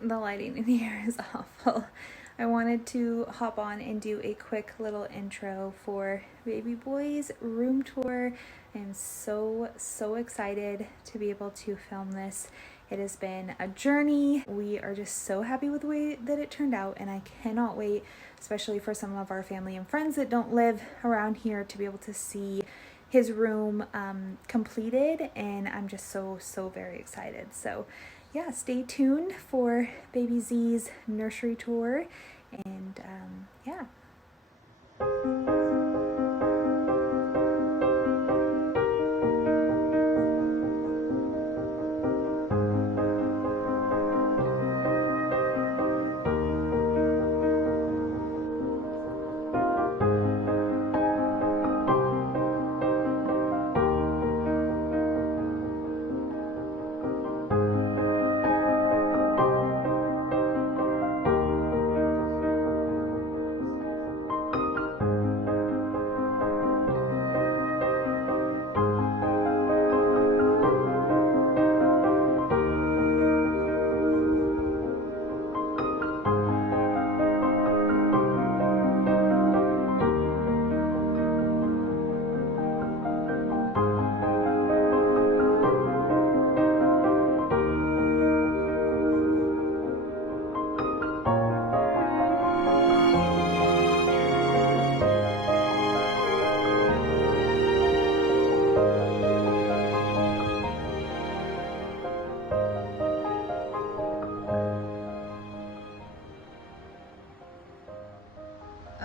the lighting in here is awful. I wanted to hop on and do a quick little intro for baby boy's room tour. I'm so excited to be able to film this. It has been a journey. We are just so happy with the way that it turned out, and I cannot wait, especially for some of our family and friends that don't live around here, to be able to see his room completed, and I'm just so very excited. So yeah, stay tuned for baby Z's nursery tour, and yeah.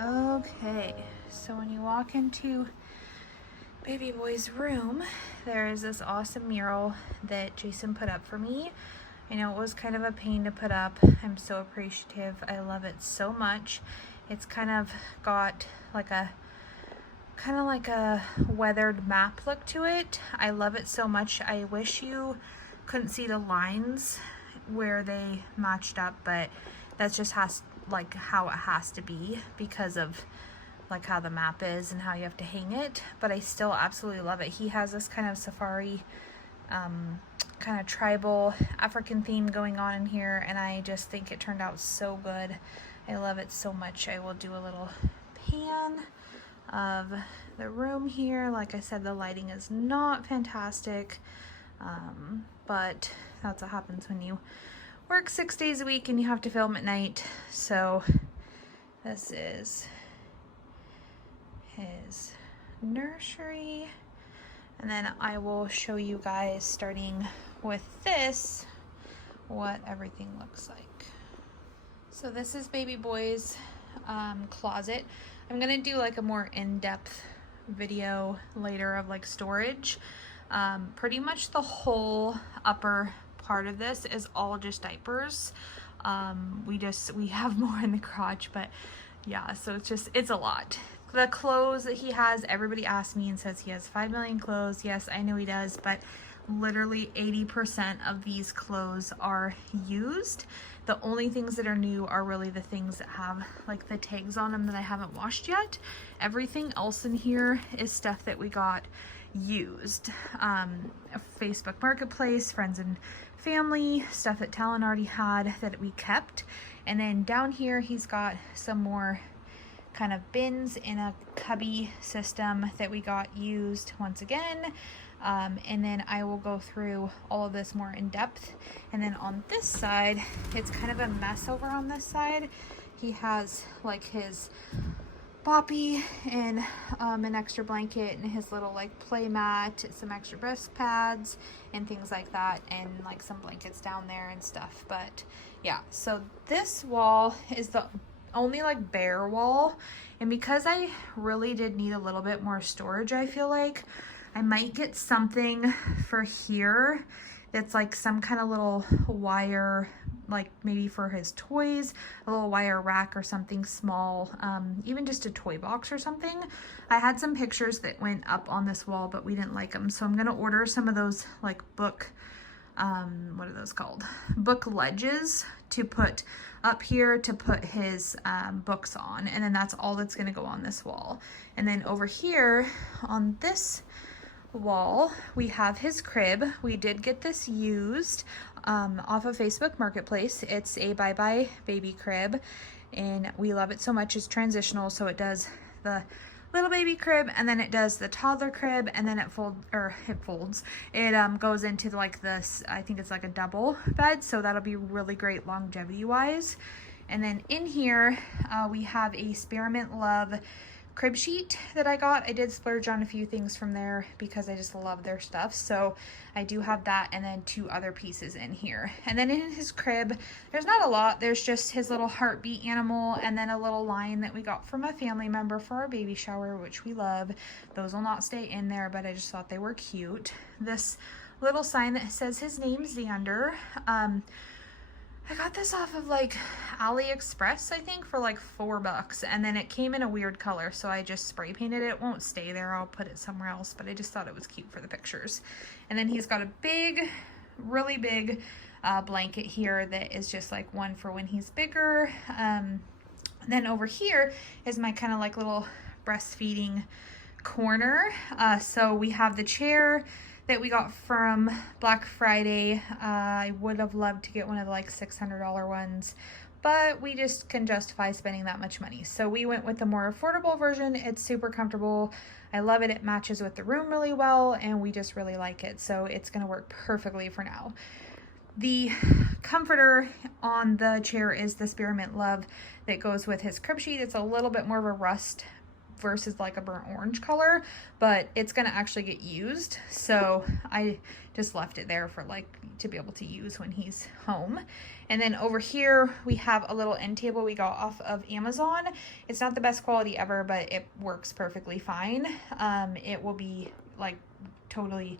Okay, so when you walk into baby boy's room, there is this awesome mural that Jason put up for me. I know it was kind of a pain to put up. I'm so appreciative. I love it so much. It's kind of got like a weathered map look to it. I love it so much. I wish you couldn't see the lines where they matched up, but that's just how it has to be because of like how the map is and how you have to hang it. But I still absolutely love it. He has this kind of safari kind of tribal African theme going on in here, and I just think it turned out so good. I love it so much. I will do a little pan of the room here. Like I said, the lighting is not fantastic, but that's what happens when you work 6 days a week and you have to film at night. So this is his nursery, and then I will show you guys, starting with this, what everything looks like. So this is baby boy's closet. I'm gonna do like a more in-depth video later of like storage. Pretty much the whole upper part of this is all just diapers. We have more in the garage, but yeah, so it's a lot. The clothes that he has, everybody asks me and says he has 5 million clothes. Yes, I know he does, but literally 80% of these clothes are used. The only things that are new are really the things that have like the tags on them that I haven't washed yet. Everything else in here is stuff that we got used. Facebook Marketplace, friends and family, stuff that Talon already had that we kept. And then down here he's got some more kind of bins in a cubby system that we got used once again. And then I will go through all of this more in depth. And then on this side, it's kind of a mess over on this side. He has like his boppy and an extra blanket and his little like play mat, some extra breast pads and things like that, and like some blankets down there and stuff. But yeah, so this wall is the only like bare wall, and because I really did need a little bit more storage, I feel like I might get something for here that's like some kind of little wire, like maybe for his toys, a little wire rack or something small, even just a toy box or something. I had some pictures that went up on this wall, but we didn't like them, so I'm gonna order some of those like book, what are those called? Book ledges to put up here to put his books on, and then that's all that's gonna go on this wall. And then over here on this wall, we have his crib. We did get this used off of Facebook Marketplace. It's a Bye Bye baby crib, and we love it so much. It's transitional, so it does the little baby crib, and then it does the toddler crib, and then it folds. It goes into like this, I think it's like a double bed, so that'll be really great longevity wise. And then in here we have a Spearmint Love crib sheet that I got. I did splurge on a few things from there because I just love their stuff, so I do have that, and then 2 other pieces in here. And then in his crib, there's not a lot. There's just his little heartbeat animal, and then a little lion that we got from a family member for our baby shower, which we love. Those will not stay in there, but I just thought they were cute. This little sign that says his name's Xander. I got this off of like AliExpress, I think, for like $4, and then it came in a weird color, so I just spray painted it. It won't stay there, I'll put it somewhere else, but I just thought it was cute for the pictures. And then he's got a big, really big blanket here that is just like one for when he's bigger. Then over here is my kind of like little breastfeeding corner. So we have the chair that we got from Black Friday. I would have loved to get one of the like $600 ones, but we just can justify spending that much money. So we went with the more affordable version. It's super comfortable. I love it. It matches with the room really well, and we just really like it. So it's gonna work perfectly for now. The comforter on the chair is the Spearmint Love that goes with his crib sheet. It's a little bit more of a rust versus like a burnt orange color, but it's gonna actually get used, so I just left it there for like to be able to use when he's home. And then over here we have a little end table we got off of Amazon. It's not the best quality ever, but it works perfectly fine. It will be like totally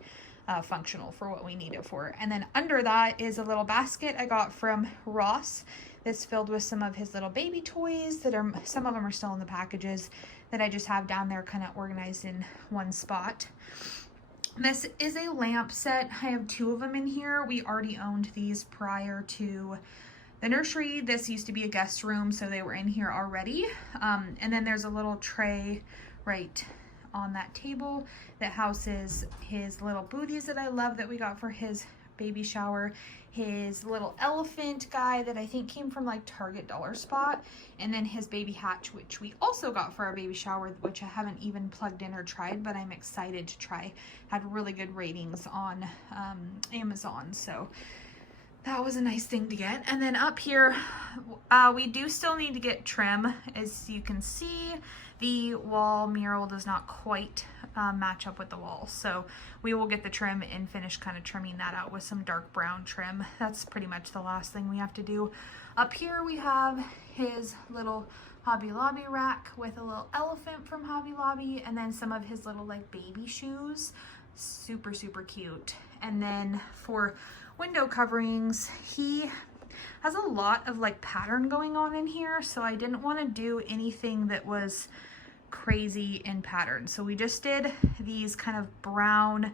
functional for what we need it for. And then under that is a little basket I got from Ross that's filled with some of his little baby toys that are, some of them are still in the packages, that I just have down there kind of organized in one spot. This is a lamp set. I have 2 of them in here. We already owned these prior to the nursery. This used to be a guest room, so they were in here already. And then there's a little tray right on that table that houses his little booties that I love that we got for his baby shower, his little elephant guy that I think came from like Target Dollar Spot, and then his baby hatch, which we also got for our baby shower, which I haven't even plugged in or tried, but I'm excited to try. Had really good ratings on Amazon, so that was a nice thing to get. And then up here, we do still need to get trim. As you can see, the wall mural does not quite match up with the wall, so we will get the trim and finish kind of trimming that out with some dark brown trim. That's pretty much the last thing we have to do. Up here we have his little Hobby Lobby rack with a little elephant from Hobby Lobby, and then some of his little like baby shoes. Super, super cute. And then for window coverings, he has a lot of like pattern going on in here, so I didn't want to do anything that was crazy in pattern. So we just did these kind of brown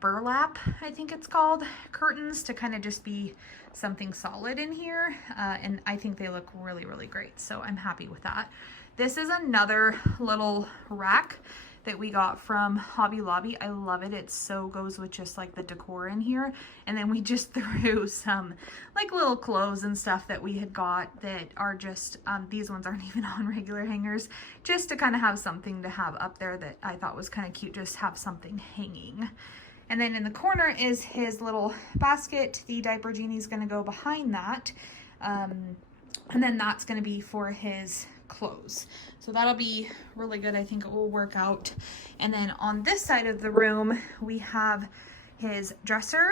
burlap, I think it's called, curtains to kind of just be something solid in here, and I think they look really, really great, so I'm happy with that. This is another little rack that we got from Hobby Lobby. I love it. It so goes with just like the decor in here. And then we just threw some like little clothes and stuff that we had got that are just, these ones aren't even on regular hangers, just to kind of have something to have up there that I thought was kind of cute, just have something hanging. And then in the corner is his little basket. The diaper genie's gonna go behind that. And then that's gonna be for his clothes. So that'll be really good. I think it will work out. And then on this side of the room, we have his dresser.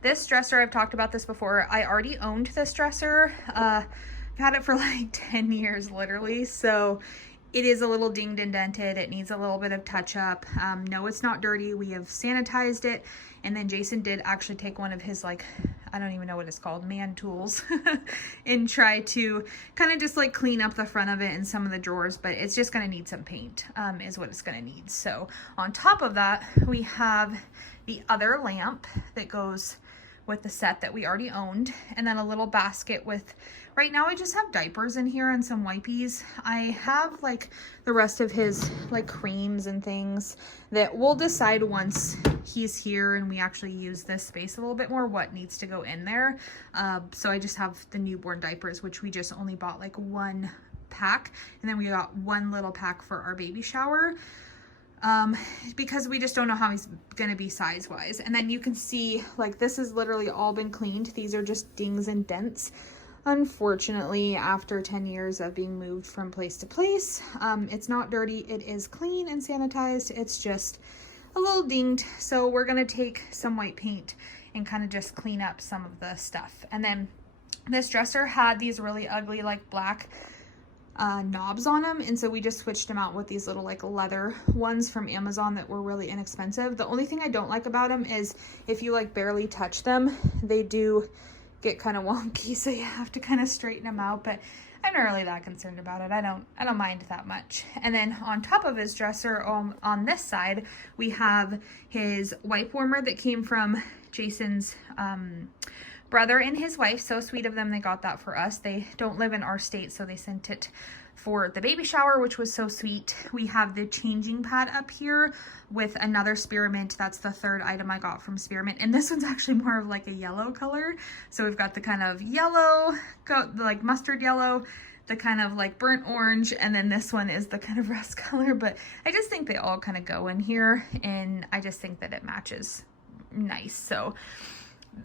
This dresser, I've talked about this before. I already owned this dresser. I've had it for like 10 years, literally. So it is a little dinged and dented. It needs a little bit of touch up. No, it's not dirty. We have sanitized it. And then Jason did actually take one of his like, I don't even know what it's called, man tools, and try to kind of just like clean up the front of it and some of the drawers, but it's just gonna need some paint, is what it's gonna need. So on top of that, we have the other lamp that goes with the set that we already owned, and then a little basket with, right now I just have diapers in here and some wipies. I have like the rest of his like creams and things that we'll decide once he's here and we actually use this space a little bit more what needs to go in there. So I just have the newborn diapers, which we just only bought like one pack, and then we got one little pack for our baby shower. Because we just don't know how he's gonna be size wise. And then you can see like this has literally all been cleaned. These are just dings and dents. Unfortunately, after 10 years of being moved from place to place, it's not dirty. It is clean and sanitized. It's just a little dinged. So we're gonna take some white paint and kind of just clean up some of the stuff. And then this dresser had these really ugly like black knobs on them, and so we just switched them out with these little like leather ones from Amazon that were really inexpensive. The only thing I don't like about them is if you like barely touch them, they do get kind of wonky, so you have to kind of straighten them out, but I'm not really that concerned about it. I don't mind that much. And then on top of his dresser, on this side, we have his wipe warmer that came from Jason's brother and his wife. So sweet of them, they got that for us. They don't live in our state, so they sent it for the baby shower, which was so sweet. We have the changing pad up here with another spearmint. That's the third item I got from Spearmint, and this one's actually more of like a yellow color. So we've got the kind of yellow, like mustard yellow, the kind of like burnt orange, and then this one is the kind of rust color. But I just think they all kind of go in here, and I just think that it matches nice. So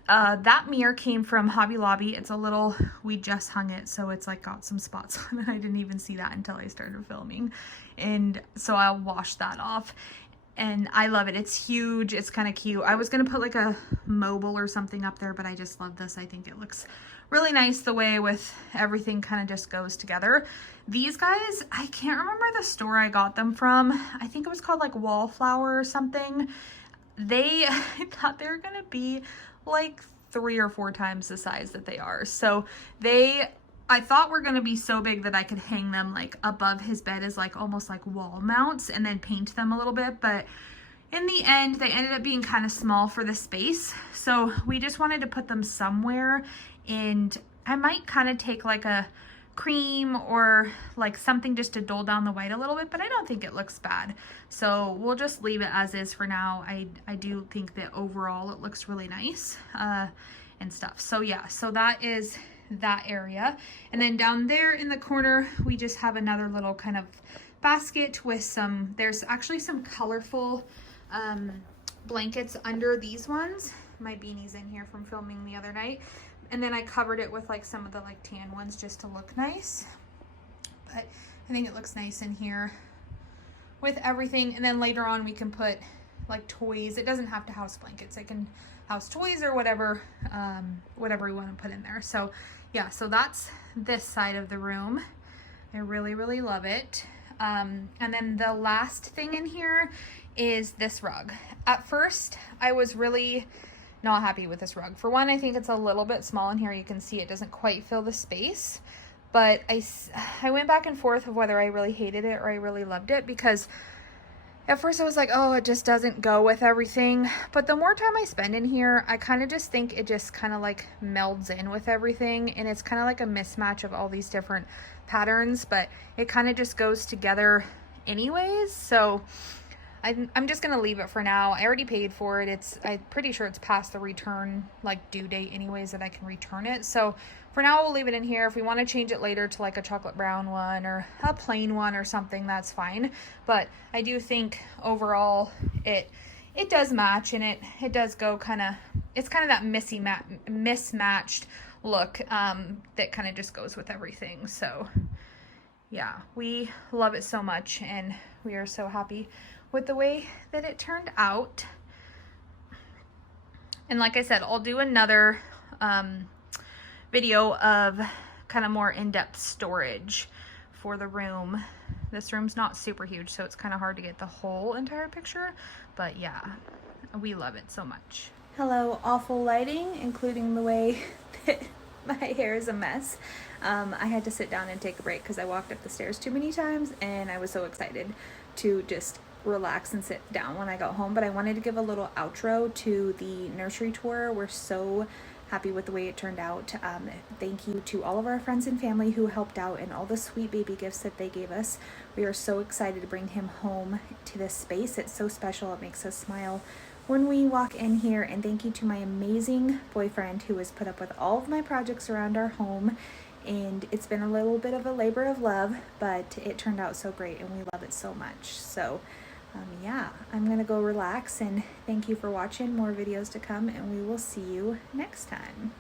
that mirror came from Hobby Lobby. It's a little, we just hung it, so it's like got some spots on it. I didn't even see that until I started filming, and so I'll wash that off. And I love it. It's huge. It's kind of cute. I was gonna put like a mobile or something up there, but I just love this. I think it looks really nice the way with everything kind of just goes together. These guys, I can't remember the store I got them from. I think it was called like Wallflower or something. I thought they were gonna be like 3 or 4 times the size that they are. So I thought were gonna be so big that I could hang them like above his bed as like almost like wall mounts and then paint them a little bit. But in the end, they ended up being kind of small for the space. So we just wanted to put them somewhere, and I might kind of take like a cream or like something just to dull down the white a little bit, but I don't think it looks bad. So we'll just leave it as is for now. I do think that overall it looks really nice and stuff. So yeah, so that is that area. And then down there in the corner, we just have another little kind of basket with there's actually some colorful blankets under these ones. My beanie's in here from filming the other night. And then I covered it with like some of the like tan ones just to look nice. But I think it looks nice in here with everything. And then later on we can put like toys. It doesn't have to house blankets. It can house toys or whatever, whatever we want to put in there. So yeah, so that's this side of the room. I really, really love it. And then the last thing in here is this rug. At first, I was really not happy with this rug. For one, I think it's a little bit small in here. You can see it doesn't quite fill the space. But I went back and forth of whether I really hated it or I really loved it, because at first I was like, oh, it just doesn't go with everything. But the more time I spend in here, I kind of just think it just kind of like melds in with everything. And it's kind of like a mismatch of all these different patterns, but it kind of just goes together anyways. So I'm just gonna leave it for now. I already paid for it. I'm pretty sure it's past the return like due date anyways that I can return it. So for now we'll leave it in here. If we want to change it later to like a chocolate brown one or a plain one or something, that's fine. But I do think overall it does match, and it does go kind of, it's kind of that mismatched look that kind of just goes with everything. So yeah, we love it so much, and we are so happy with the way that it turned out. And like I said, I'll do another video of kind of more in-depth storage for the room. This room's not super huge, so it's kind of hard to get the whole entire picture, but yeah, we love it so much. Hello, awful lighting, including the way that my hair is a mess. I had to sit down and take a break because I walked up the stairs too many times, and I was so excited to just relax and sit down when I got home, but I wanted to give a little outro to the nursery tour. We're so happy with the way it turned out. Thank you to all of our friends and family who helped out and all the sweet baby gifts that they gave us. We are so excited to bring him home to this space. It's so special. It makes us smile when we walk in here. And thank you to my amazing boyfriend who has put up with all of my projects around our home. And it's been a little bit of a labor of love, but it turned out so great and we love it so much. So yeah, I'm gonna go relax, and thank you for watching. More videos to come, and we will see you next time.